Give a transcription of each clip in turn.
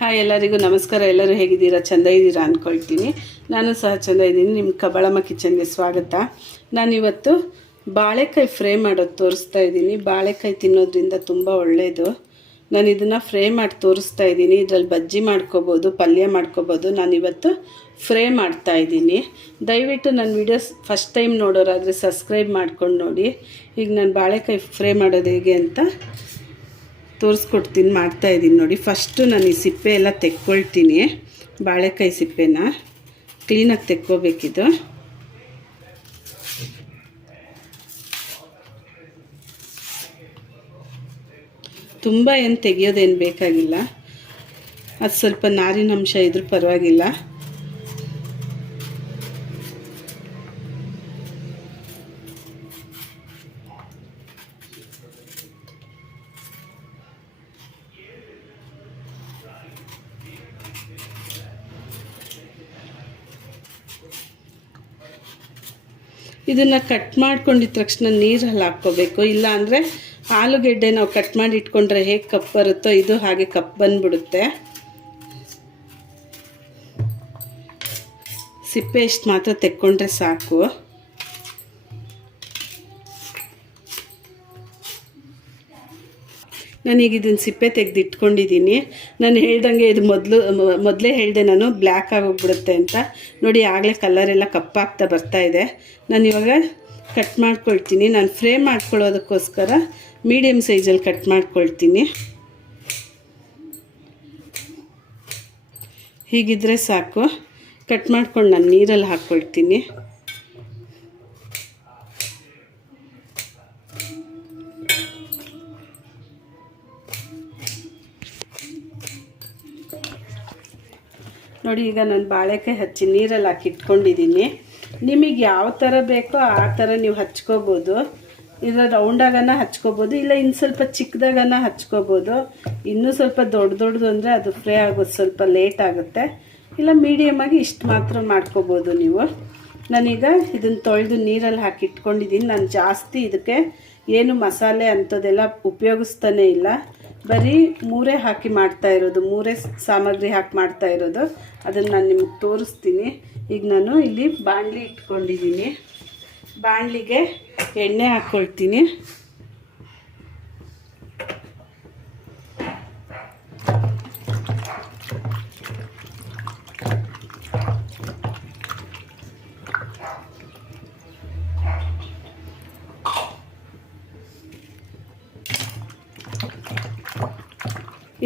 Hi ಎಲ್ಲರಿಗೂ ನಮಸ್ಕಾರ. ಎಲ್ಲರೂ ಹೇಗಿದ್ದೀರಾ? ಚೆಂದ ಇದ್ದೀರಾ ಅಂದ್ಕೊಳ್ತೀನಿ ನಾನು ಸಹ ಚೆಂದ ಇದ್ದೀನಿ. ನಿಮ್ಮ ಕಬಳಮ್ಮ ಕಿಚನ್ಗೆ ಸ್ವಾಗತ. ನಾನಿವತ್ತು ಬಾಳೆಕಾಯಿ ಫ್ರೈ ಮಾಡೋದು ತೋರಿಸ್ತಾ ಇದ್ದೀನಿ. ಬಾಳೆಕಾಯಿ ತಿನ್ನೋದ್ರಿಂದ ತುಂಬ ಒಳ್ಳೆಯದು ನಾನು ಇದನ್ನು ಫ್ರೈ ಮಾಡಿ ತೋರಿಸ್ತಾ ಇದ್ದೀನಿ. ಇದರಲ್ಲಿ ಬಜ್ಜಿ ಮಾಡ್ಕೋಬೋದು, ಪಲ್ಯ ಮಾಡ್ಕೋಬೋದು. ನಾನಿವತ್ತು ಫ್ರೈ ಮಾಡ್ತಾ ಇದ್ದೀನಿ. ದಯವಿಟ್ಟು ನನ್ನ ವೀಡಿಯೋಸ್ ಫಸ್ಟ್ ಟೈಮ್ ನೋಡೋರಾದರೆ ಸಬ್ಸ್ಕ್ರೈಬ್ ಮಾಡ್ಕೊಂಡು ನೋಡಿ. ಈಗ ನಾನು ಬಾಳೆಕಾಯಿ ಫ್ರೈ ಮಾಡೋದು ಹೇಗೆ ಅಂತ ತೋರಿಸ್ಕೊಡ್ತೀನಿ, ಮಾಡ್ತಾ ಇದ್ದೀನಿ ನೋಡಿ. ಫಸ್ಟು ನಾನು ಈ ಸಿಪ್ಪೆ ಎಲ್ಲ ತೆಕ್ಕೊಳ್ತೀನಿ. ಬಾಳೆಕಾಯಿ ಸಿಪ್ಪೆನ ಕ್ಲೀನಾಗಿ ತೆಕ್ಕೋಬೇಕಿದು. ತುಂಬ ಏನು ತೆಗಿಯೋದೇನು ಬೇಕಾಗಿಲ್ಲ. ಅದು ಸ್ವಲ್ಪ ನಾರಿನಂಶ ಇದ್ರೂ ಪರವಾಗಿಲ್ಲ. ಇದನ್ನು ಕಟ್ ಮಾಡ್ಕೊಂಡಿದ ತಕ್ಷಣ ನೀರಲ್ಲಿ ಹಾಕ್ಕೋಬೇಕು. ಇಲ್ಲ ಅಂದರೆ ಆಲೂಗೆಡ್ಡೆ ನಾವು ಕಟ್ ಮಾಡಿ ಇಟ್ಕೊಂಡ್ರೆ ಹೇಗೆ ಕಪ್ ಬರುತ್ತೋ ಇದು ಹಾಗೆ ಕಪ್ ಬಂದ್ಬಿಡುತ್ತೆ. ಸಿಪ್ಪೆ ಎಷ್ಟು ಮಾತ್ರ ತೆಕ್ಕೊಂಡ್ರೆ ಸಾಕು. ನಾನೀಗ ಇದನ್ನು ಸಿಪ್ಪೆ ತೆಗೆದು ಇಟ್ಕೊಂಡಿದ್ದೀನಿ ನಾನು ಹೇಳ್ದಂಗೆ ಇದು ಮೊದಲು, ಮೊದಲೇ ಹೇಳಿದೆ ನಾನು ಬ್ಲ್ಯಾಕ್ ಆಗೋಗ್ಬಿಡುತ್ತೆ ಅಂತ. ನೋಡಿ, ಆಗಲೇ ಕಲರೆಲ್ಲ ಕಪ್ಪಾಗ್ತಾ ಬರ್ತಾ ಇದೆ. ನಾನು ಇವಾಗ ಕಟ್ ಮಾಡ್ಕೊಳ್ತೀನಿ. ನಾನು ಫ್ರೈ ಮಾಡ್ಕೊಳ್ಳೋದಕ್ಕೋಸ್ಕರ ಮೀಡಿಯಮ್ ಸೈಜಲ್ಲಿ ಕಟ್ ಮಾಡ್ಕೊಳ್ತೀನಿ. ಹೀಗಿದ್ರೆ ಸಾಕು. ಕಟ್ ಮಾಡ್ಕೊಂಡು ನಾನು ನೀರಲ್ಲಿ ಹಾಕ್ಕೊಳ್ತೀನಿ ನೋಡಿ, ಈಗ ನಾನು ಬಾಳೆಕಾಯಿ ಹಚ್ಚಿ ನೀರಲ್ಲಿ ಹಾಕಿ ಇಟ್ಕೊಂಡಿದ್ದೀನಿ ನಿಮಗೆ ಯಾವ ಥರ ಬೇಕೋ ಆ ಥರ ನೀವು ಹಚ್ಕೋಬೋದು. ಇಲ್ಲ ರೌಂಡಾಗನ ಹಚ್ಕೋಬೋದು, ಇಲ್ಲ ಇನ್ನು ಸ್ವಲ್ಪ ಚಿಕ್ಕದಾಗನ ಹಚ್ಕೋಬೋದು. ಇನ್ನೂ ಸ್ವಲ್ಪ ದೊಡ್ಡ ದೊಡ್ಡದು ಅಂದರೆ ಅದು ಫ್ರೈ ಆಗೋದು ಸ್ವಲ್ಪ ಲೇಟ್ ಆಗುತ್ತೆ. ಇಲ್ಲ ಮೀಡಿಯಮಾಗಿ ಇಷ್ಟು ಮಾತ್ರ ಮಾಡ್ಕೋಬೋದು ನೀವು. ನಾನೀಗ ಇದನ್ನು ತೊಳೆದು ನೀರಲ್ಲಿ ಹಾಕಿ ಇಟ್ಕೊಂಡಿದ್ದೀನಿ ನಾನು ಜಾಸ್ತಿ ಇದಕ್ಕೆ ಏನು ಮಸಾಲೆ ಅಂಥದ್ದೆಲ್ಲ ಉಪಯೋಗಿಸ್ತಾನೇ ಇಲ್ಲ. ಬರೀ ಮೂರೇ ಹಾಕಿ ಮಾಡ್ತಾ ಇರೋದು, ಮೂರೇ ಸಾಮಗ್ರಿ ಹಾಕಿ ಮಾಡ್ತಾ ಇರೋದು. ಅದನ್ನು ನಾನು ನಿಮ್ಗೆ ತೋರಿಸ್ತೀನಿ. ಈಗ ನಾನು ಇಲ್ಲಿ ಬಾಣಲಿ ಇಟ್ಕೊಂಡಿದ್ದೀನಿ. ಬಾಣಲಿಗೆ ಎಣ್ಣೆ ಹಾಕ್ಕೊಳ್ತೀನಿ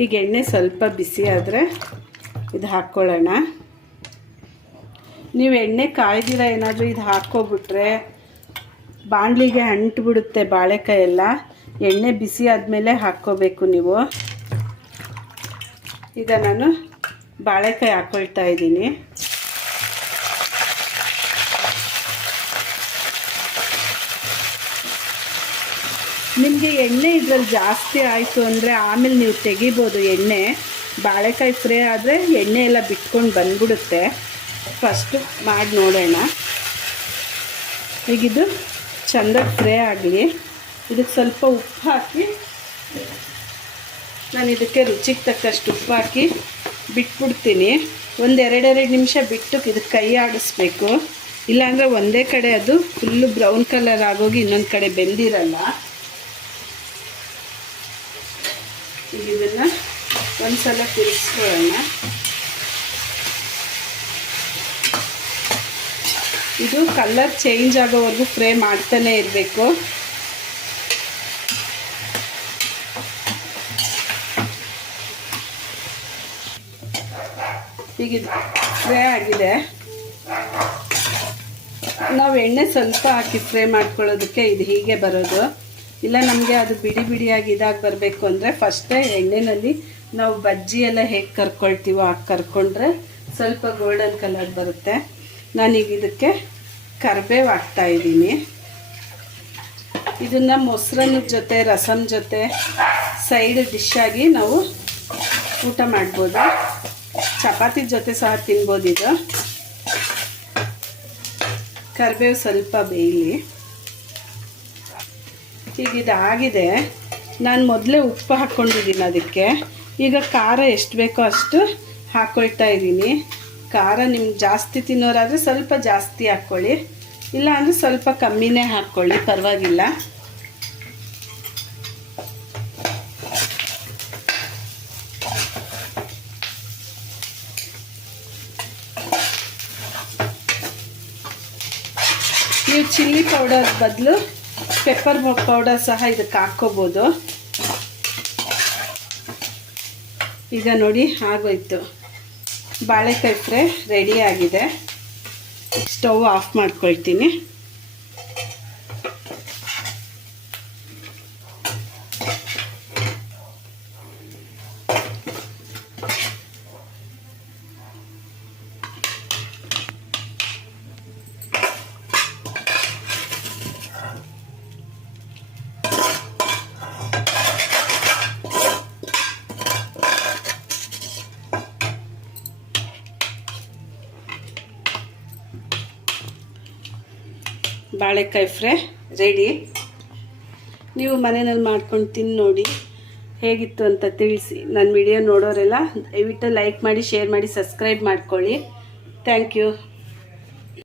ಈಗ ಎಣ್ಣೆ ಸ್ವಲ್ಪ ಬಿಸಿ ಆದರೆ ಇದು ಹಾಕ್ಕೊಳ್ಳೋಣ. ನೀವು ಎಣ್ಣೆ ಕಾಯ್ದಿರ ಏನಾದರೂ ಇದು ಹಾಕ್ಕೊಬಿಟ್ರೆ ಬಾಣಲಿಗೆ ಅಂಟು ಬಿಡುತ್ತೆ ಬಾಳೆಕಾಯಿ ಎಲ್ಲ ಎಣ್ಣೆ ಬಿಸಿ ಆದಮೇಲೆ ಹಾಕ್ಕೋಬೇಕು ನೀವು. ಈಗ ನಾನು ಬಾಳೆಕಾಯಿ ಹಾಕ್ಕೊಳ್ತಾ ಇದ್ದೀನಿ. ನಿಮಗೆ ಎಣ್ಣೆ ಇದರಲ್ಲಿ ಜಾಸ್ತಿ ಆಯಿತು ಅಂದರೆ ಆಮೇಲೆ ನೀವು ತೆಗಿಬೋದು ಎಣ್ಣೆ. ಬಾಳೆಕಾಯಿ ಫ್ರೈ ಆದರೆ ಎಣ್ಣೆ ಎಲ್ಲ ಬಿಟ್ಕೊಂಡು ಬಂದ್ಬಿಡುತ್ತೆ. ಫಸ್ಟು ಮಾಡಿ ನೋಡೋಣ. ಈಗಿದು ಚೆಂದ ಫ್ರೈ ಆಗಲಿ. ಇದಕ್ಕೆ ಸ್ವಲ್ಪ ಉಪ್ಪು ಹಾಕಿ, ನಾನು ಇದಕ್ಕೆ ರುಚಿಗೆ ತಕ್ಕಷ್ಟು ಉಪ್ಪು ಹಾಕಿ ಬಿಟ್ಬಿಡ್ತೀನಿ. ಒಂದು ಎರಡೆರಡು ನಿಮಿಷ ಬಿಟ್ಟು ಇದಕ್ಕೆ ಕೈ ಆಡಿಸ್ಬೇಕು. ಇಲ್ಲಾಂದರೆ ಒಂದೇ ಕಡೆ ಅದು ಫುಲ್ಲು ಬ್ರೌನ್ ಕಲರ್ ಆಗೋಗಿ ಇನ್ನೊಂದು ಕಡೆ ಬೆಂದಿರಲ್ಲ. ಈಗ ಇದನ್ನು ಒಂದು ಸಲ ತಿರುಗಿಸ್ಕೊಳ್ಳೋಣ ಇದು ಕಲರ್ ಚೇಂಜ್ ಆಗೋವರೆಗೂ ಫ್ರೈ ಮಾಡ್ತಾನೆ ಇರಬೇಕು. ಈಗ ಫ್ರೈ ಆಗಿದೆ. ನಾವು ಎಣ್ಣೆ ಸ್ವಲ್ಪ ಹಾಕಿ ಫ್ರೈ ಮಾಡ್ಕೊಳ್ಳೋದಕ್ಕೆ ಇದು ಹೀಗೆ ಬರೋದು. ಇಲ್ಲ, ನಮಗೆ ಅದು ಬಿಡಿ ಬಿಡಿಯಾಗಿ ಇದಾಗಿ ಬರಬೇಕು ಅಂದರೆ ಫಸ್ಟೇ ಎಣ್ಣೆಯಲ್ಲಿ ನಾವು ಬಜ್ಜಿ ಎಲ್ಲ ಹೇಗೆ ಕರ್ಕೊಳ್ತೀವೋ ಹಾಗೆ ಕರ್ಕೊಂಡ್ರೆ ಸ್ವಲ್ಪ ಗೋಲ್ಡನ್ ಕಲರ್ ಬರುತ್ತೆ. ನಾನೀಗ ಇದಕ್ಕೆ ಕರ್ಬೇವು ಹಾಕ್ತಾ ಇದ್ದೀನಿ. ಇದನ್ನು ಮೊಸರನ್ನ ಜೊತೆ, ರಸಮ್ ಜೊತೆ ಸೈಡ್ ಡಿಶ್ಶಾಗಿ ನಾವು ಊಟ ಮಾಡ್ಬೋದು. ಚಪಾತಿ ಜೊತೆ ಸಹ ತಿನ್ಬೋದು ಇದು. ಕರಿಬೇವು ಸ್ವಲ್ಪ ಬೇಯಲಿ. ಈಗ ಇದಾಗಿದೆ ನಾನು ಮೊದಲೇ ಉಪ್ಪು ಹಾಕ್ಕೊಂಡಿದ್ದೀನಿ ಅದಕ್ಕೆ. ಈಗ ಖಾರ ಎಷ್ಟು ಬೇಕೋ ಅಷ್ಟು ಹಾಕ್ಕೊಳ್ತಾ ಇದ್ದೀನಿ. ಖಾರ ನಿಮ್ಗೆ ಜಾಸ್ತಿ ತಿನ್ನೋರಾದರೆ ಸ್ವಲ್ಪ ಜಾಸ್ತಿ ಹಾಕ್ಕೊಳ್ಳಿ ಇಲ್ಲ ಅಂದರೆ ಸ್ವಲ್ಪ ಕಮ್ಮಿನೇ ಹಾಕ್ಕೊಳ್ಳಿ ಪರವಾಗಿಲ್ಲ. ನೀವು ಚಿಲ್ಲಿ ಪೌಡರ್ ಬದಲು ಪೆಪ್ಪರ್ ಪೌಡರ್ ಸಹ ಇದಕ್ಕೆ ಹಾಕ್ಕೋಬೋದು. ಈಗ ನೋಡಿ ಆಗೋಯ್ತು. ಬಾಳೆಕಾಯಿ ಫ್ರೈ ಆಗಿದೆ. ಸ್ಟವ್ ಆಫ್ ಮಾಡ್ಕೊಳ್ತೀನಿ. ಬಾಳೆಕಾಯಿ ಫ್ರೈ ರೆಡಿ ನೀವು ಮನೆಯಲ್ಲಿ ಮಾಡ್ಕೊಂಡು ತಿಂದು ನೋಡಿ, ಹೇಗಿತ್ತು ಅಂತ ತಿಳಿಸಿ. ನನ್ನ ವಿಡಿಯೋ ನೋಡೋರೆಲ್ಲ ದಯವಿಟ್ಟು ಲೈಕ್ ಮಾಡಿ ಶೇರ್ ಮಾಡಿ ಸಬ್ಸ್ಕ್ರೈಬ್ ಮಾಡ್ಕೊಳ್ಳಿ. Thank you